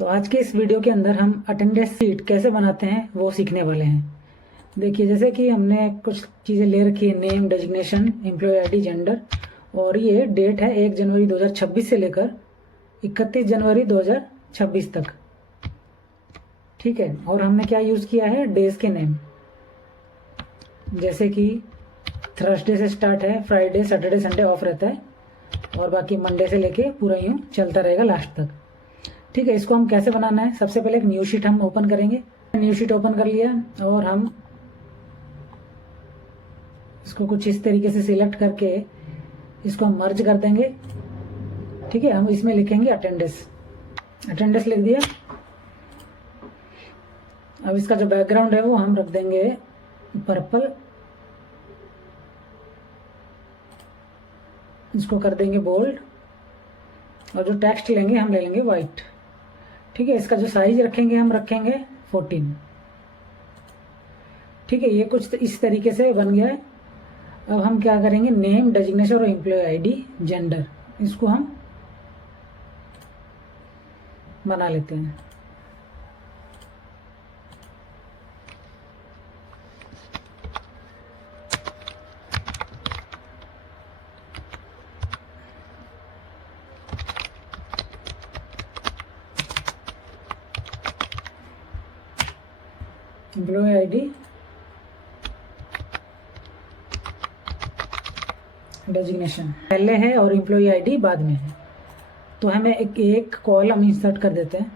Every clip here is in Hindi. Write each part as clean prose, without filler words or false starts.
तो आज के इस वीडियो के अंदर हम अटेंडेंस शीट कैसे बनाते हैं वो सीखने वाले हैं। देखिए, जैसे कि हमने कुछ चीज़ें ले रखी है, name, designation, employee ID, gender, और ये डेट है 1 जनवरी 2026 से लेकर 31 जनवरी 2026 तक। ठीक है, और हमने क्या यूज़ किया है, डेज के नेम, जैसे कि थर्सडे से स्टार्ट है, फ्राइडे, सैटरडे, संडे ऑफ रहता है, और बाकी मंडे से लेके पूरा यूँ चलता रहेगा लास्ट तक। ठीक है, इसको हम कैसे बनाना है, सबसे पहले एक न्यू शीट हम ओपन करेंगे। न्यू शीट ओपन कर लिया और हम इसको कुछ इस तरीके से सिलेक्ट करके इसको हम मर्ज कर देंगे। ठीक है, हम इसमें लिखेंगे अटेंडेंस। अटेंडेंस लिख दिया। अब इसका जो बैकग्राउंड है वो हम रख देंगे पर्पल, इसको कर देंगे बोल्ड, और जो टेक्स्ट लेंगे हम ले लेंगे वाइट। ठीक है, इसका जो साइज रखेंगे हम रखेंगे 14। ठीक है, ये कुछ इस तरीके से बन गया है। अब हम क्या करेंगे, नेम, डेजिग्नेशन और एम्प्लॉय आईडी, जेंडर, इसको हम बना लेते हैं। एम्प्लॉय आईडी, डेजिग्नेशन पहले है और एम्प्लॉय आईडी बाद में है, तो हमें एक कॉलम इंसर्ट कर देते हैं।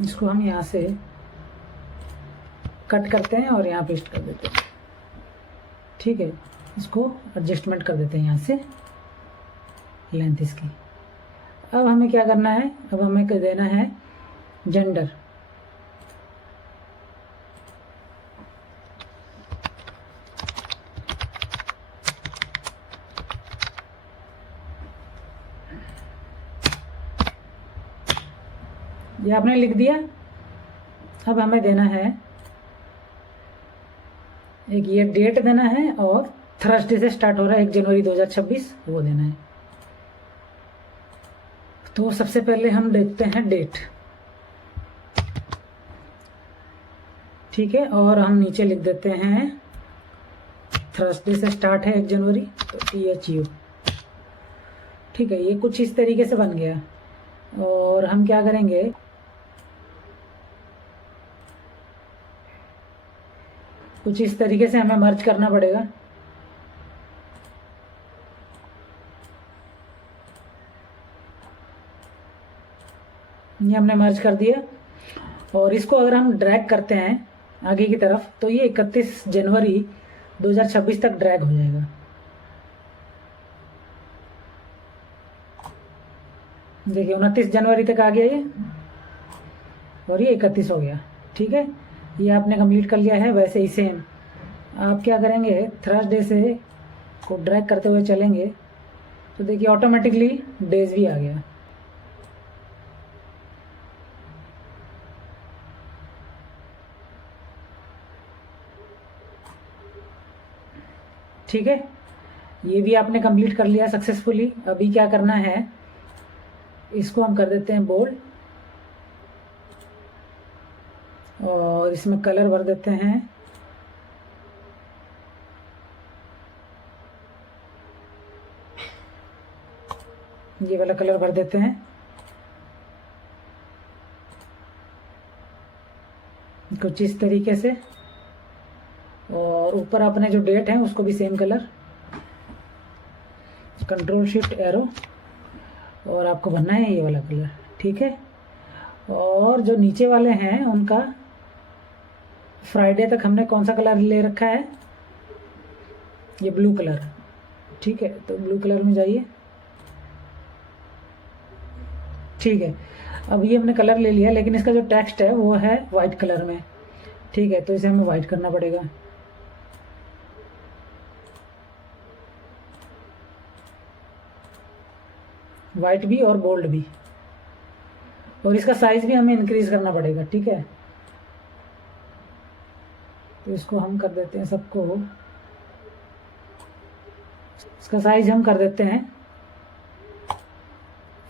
इसको हम यहाँ से कट करते हैं और यहाँ पेस्ट कर देते हैं। ठीक है, इसको एडजस्टमेंट कर देते हैं यहाँ से, लेंथ इसकी। अब हमें क्या करना है, अब हमें कर देना है जेंडर। ये आपने लिख दिया। अब हमें देना है एक, ये डेट देना है, और थर्सडे से स्टार्ट हो रहा है 1 जनवरी 2026, वो देना है। तो सबसे पहले हम देखते हैं डेट। ठीक है, और हम नीचे लिख देते हैं थर्सडे से स्टार्ट है 1 जनवरी, तो THU। ठीक है, ये कुछ इस तरीके से बन गया। और हम क्या करेंगे, कुछ इस तरीके से हमें मर्ज करना पड़ेगा। ये हमने मर्ज कर दिया, और इसको अगर हम ड्रैग करते हैं आगे की तरफ, तो ये 31 जनवरी 2026 तक ड्रैग हो जाएगा। देखिए, 29 जनवरी तक आ गया ये, और ये 31 हो गया। ठीक है, ये आपने कंप्लीट कर लिया है। वैसे ही सेम आप क्या करेंगे, थर्सडे से को ड्रैग करते हुए चलेंगे, तो देखिए ऑटोमेटिकली डेज भी आ गया। ठीक है, ये भी आपने कंप्लीट कर लिया सक्सेसफुली। अभी क्या करना है, इसको हम कर देते हैं बोल्ड, और इसमें कलर भर देते हैं ये वाला कलर भर देते हैं कुछ इस तरीके से। और ऊपर अपने जो डेट है उसको भी same colour, control shift arrow, और आपको भरना है ये वाला कलर। ठीक है, और जो नीचे वाले हैं उनका फ्राइडे तक हमने कौन सा कलर ले रखा है, ये ब्लू कलर। ठीक है, तो ब्लू कलर में जाइए। ठीक है, अब ये हमने कलर ले लिया, लेकिन इसका जो टेक्स्ट है वो है वाइट कलर में। ठीक है, तो इसे हमें वाइट करना पड़ेगा। वाइट भी और बोल्ड भी, और इसका साइज भी हमें इंक्रीज करना पड़ेगा। ठीक है, तो इसको हम कर देते हैं सबको, इसका साइज हम कर देते हैं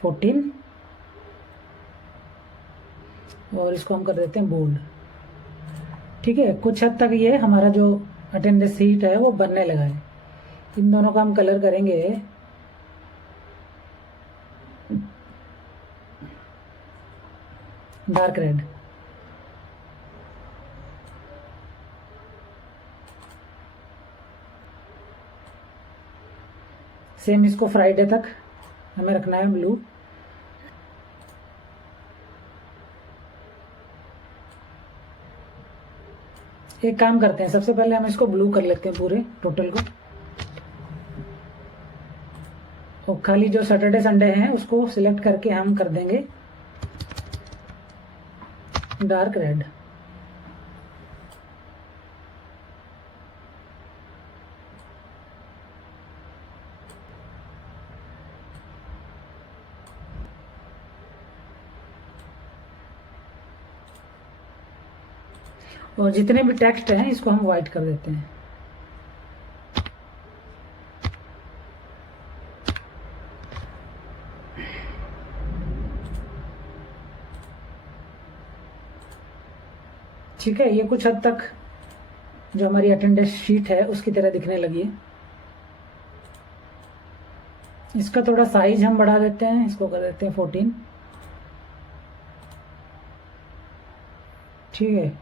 14। और इसको हम कर देते हैं बोल्ड। ठीक है, कुछ हद तक ये हमारा जो अटेंडेंस शीट है वो बनने लगा है। इन दोनों का हम कलर करेंगे डार्क रेड। सेम इसको फ्राइडे तक हमें रखना है ब्लू। एक काम करते हैं, सबसे पहले हम इसको ब्लू कर लेते हैं पूरे टोटल को, और खाली जो सैटरडे संडे हैं उसको सिलेक्ट करके हम कर देंगे डार्क रेड। और जितने भी टेक्स्ट हैं इसको हम वाइट कर देते हैं। ठीक है, ये कुछ हद तक जो हमारी अटेंडेंस शीट है उसकी तरह दिखने लगी है। इसका थोड़ा साइज हम बढ़ा देते हैं, इसको कर देते हैं 14। ठीक है,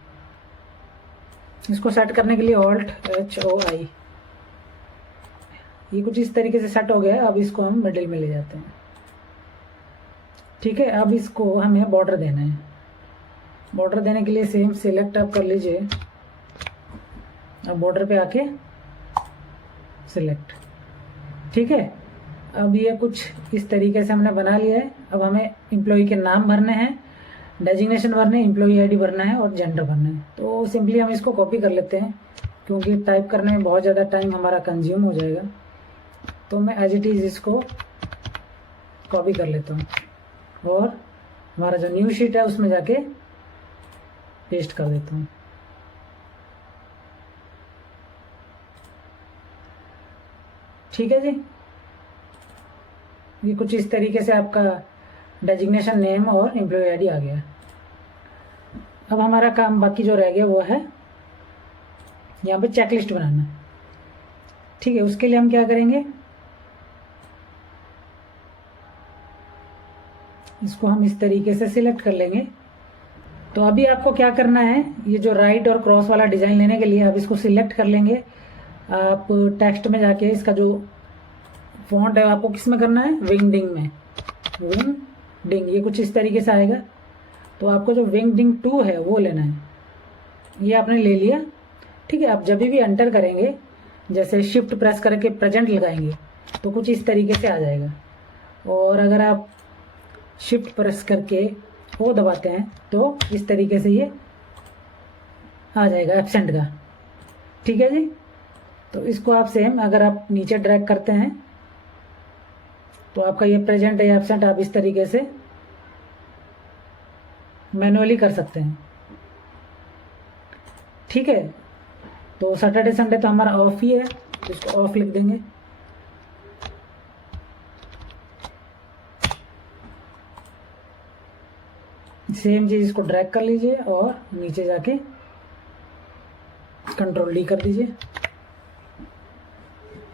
इसको सेट करने के लिए Alt+HOI, ये कुछ इस तरीके से सेट हो गया है। अब इसको हम मिडिल में ले जाते हैं। ठीक है, अब इसको हमें बॉर्डर देना है। बॉर्डर देने के लिए सेम सिलेक्ट आप कर लीजिए, अब बॉर्डर पे आके सिलेक्ट। ठीक है, अब ये कुछ इस तरीके से हमने बना लिया है। अब हमें एम्प्लॉय के नाम भरने हैं, डेजिग्नेशन भरने, एम्प्लॉय आईडी भरना है और जेंडर भरना है। तो सिंपली हम इसको कॉपी कर लेते हैं, क्योंकि टाइप करने में बहुत ज़्यादा टाइम हमारा कंज्यूम हो जाएगा। तो मैं एज इट इज़ इसको कॉपी कर लेता हूँ और हमारा जो न्यू शीट है उसमें जाके पेस्ट कर देता हूँ। ठीक है जी, ये कुछ इस तरीके से आपका डेजिग्नेशन नेम और एम्प्लॉय आईडी आ गया। अब हमारा काम बाकी जो रह गया वो है यहाँ पे चेकलिस्ट बनाना। ठीक है, उसके लिए हम क्या करेंगे, इसको हम इस तरीके से सिलेक्ट कर लेंगे। तो अभी आपको क्या करना है, ये जो राइट और क्रॉस वाला डिज़ाइन लेने के लिए आप इसको सिलेक्ट कर लेंगे। आप टेक्स्ट में जाके इसका जो फॉन्ट है आपको किस में करना है, विंगडिंग में, विंगडिंग, ये कुछ इस तरीके से आएगा। तो आपको जो विंगडिंग 2 है वो लेना है, ये आपने ले लिया। ठीक है, आप जब भी एंटर करेंगे, जैसे शिफ्ट प्रेस करके प्रेजेंट लगाएंगे तो कुछ इस तरीके से आ जाएगा। और अगर आप शिफ्ट प्रेस करके वो दबाते हैं तो इस तरीके से ये आ जाएगा एब्सेंट का। ठीक है जी, तो इसको आप सेम अगर आप नीचे ड्रैग करते हैं तो आपका ये प्रेजेंट या एब्सेंट आप इस तरीके से मैनुअली कर सकते हैं। ठीक है, तो सैटरडे संडे तो हमारा ऑफ ही है, तो इसको ऑफ लिख देंगे। सेम चीज इसको ड्रैग कर लीजिए और नीचे जाके कंट्रोल डी कर दीजिए।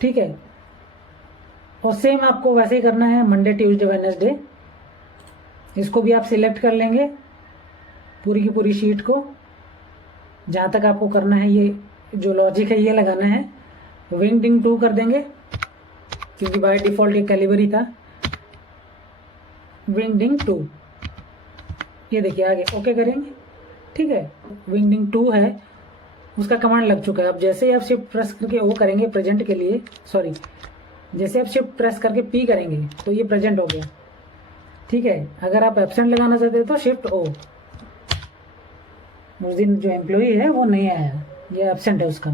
ठीक है, और सेम आपको वैसे ही करना है मंडे ट्यूसडे वेडनेसडे। इसको भी आप सिलेक्ट कर लेंगे पूरी की पूरी शीट को, जहाँ तक आपको करना है। ये जो लॉजिक है ये लगाना है। विंगडिंग 2 कर देंगे क्योंकि बाय डिफॉल्ट ये कैलिबरी था। विंगडिंग 2, ये देखिए आगे ओके करेंगे। ठीक है, विंगडिंग 2 है, उसका कमांड लग चुका है। अब जैसे ही आप शिफ्ट प्रेस करके ओ करेंगे प्रेजेंट के लिए, सॉरी, जैसे आप शिफ्ट प्रेस करके पी करेंगे तो ये प्रेजेंट हो गया। ठीक है, अगर आप एब्सेंट लगाना चाहते हैं तो शिफ्ट ओ। उस दिन जो एम्प्लॉई है वो नहीं आया, ये एब्सेंट है उसका।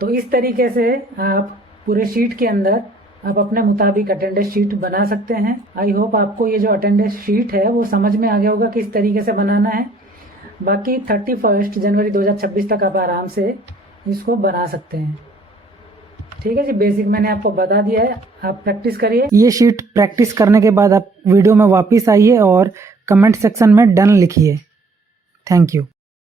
तो इस तरीके से आप पूरे शीट के अंदर आप अपने मुताबिक अटेंडेंस शीट बना सकते हैं। आई होप आपको ये जो अटेंडेंस शीट है वो समझ में आ गया होगा किस तरीके से बनाना है। बाकी 31 जनवरी 2026 तक आप आराम से इसको बना सकते हैं। ठीक है जी, बेसिक मैंने आपको बता दिया है, आप प्रैक्टिस करिए। ये शीट प्रैक्टिस करने के बाद आप वीडियो में वापस आइए और कमेंट सेक्शन में डन लिखिए। Thank you.